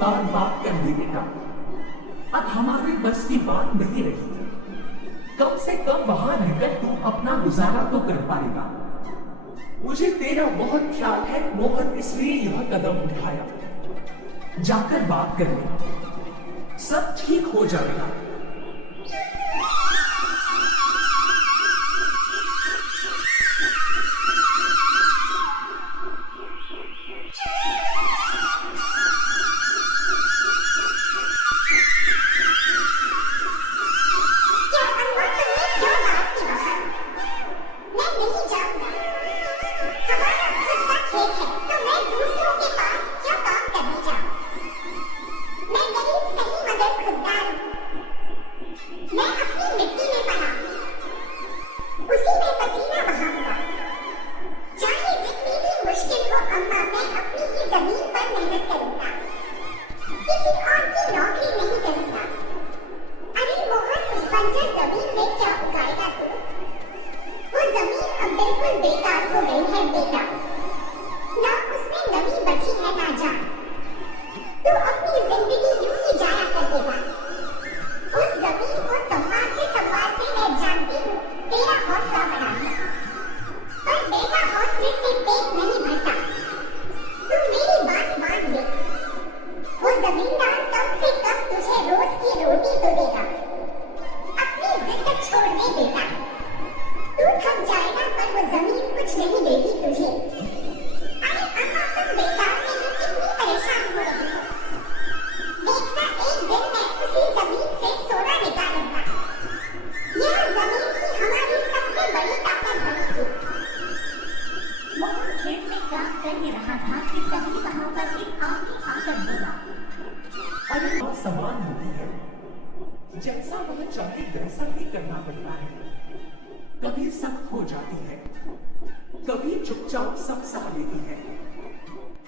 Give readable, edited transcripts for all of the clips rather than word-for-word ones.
बार बात कर ली बेटा, अब हमारे बस की बात नहीं रही। कम से कम वहां रहकर तू अपना गुजारा तो कर पाएगा। मुझे तेरा बहुत ख्याल है मोहन, इसलिए यह कदम उठाया। जाकर बात कर ले, सब ठीक हो जाएगा। समान होती है, जैसा वह चाहे वैसा ही करना पड़ता है। कभी सख्त हो जाती है, कभी चुपचाप सब सह लेती है,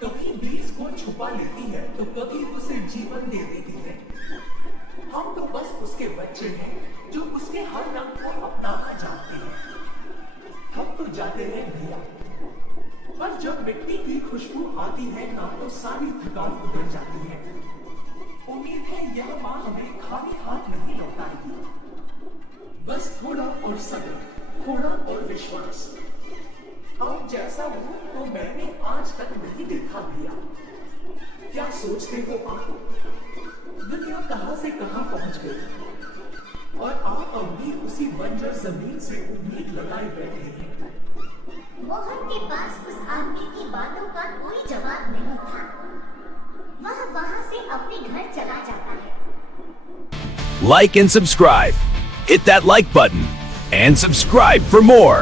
कभी बीज को छुपा लेती है तो कभी उसे जीवन दे देती है। हम तो बस उसके बच्चे हैं जो उसके हर रंग को अपनाना चाहते हैं। हम तो जाते हैं भैया, पर जब मिट्टी की खुशबू आती है ना तो सारी थकान उतर जाती है। उम्मीद है यह माँ हमें खाली हाथ नहीं लौटाएगी। बस थोड़ा और सब्र, थोड़ा और विश्वास। आप जैसा हो तो मैंने आज तक नहीं देखा भैया। क्या सोचते हो आप? दुनिया कहां से कहां पहुंच गई और आप अब भी उसी बंजर जमीन से उम्मीद लगाए बैठे हैं। मोहन के पास उस आदमी की बातों का कोई जवाब नहीं था। वह वहां से अपने घर चला जाता है। Like and subscribe. Hit that like button and subscribe for more.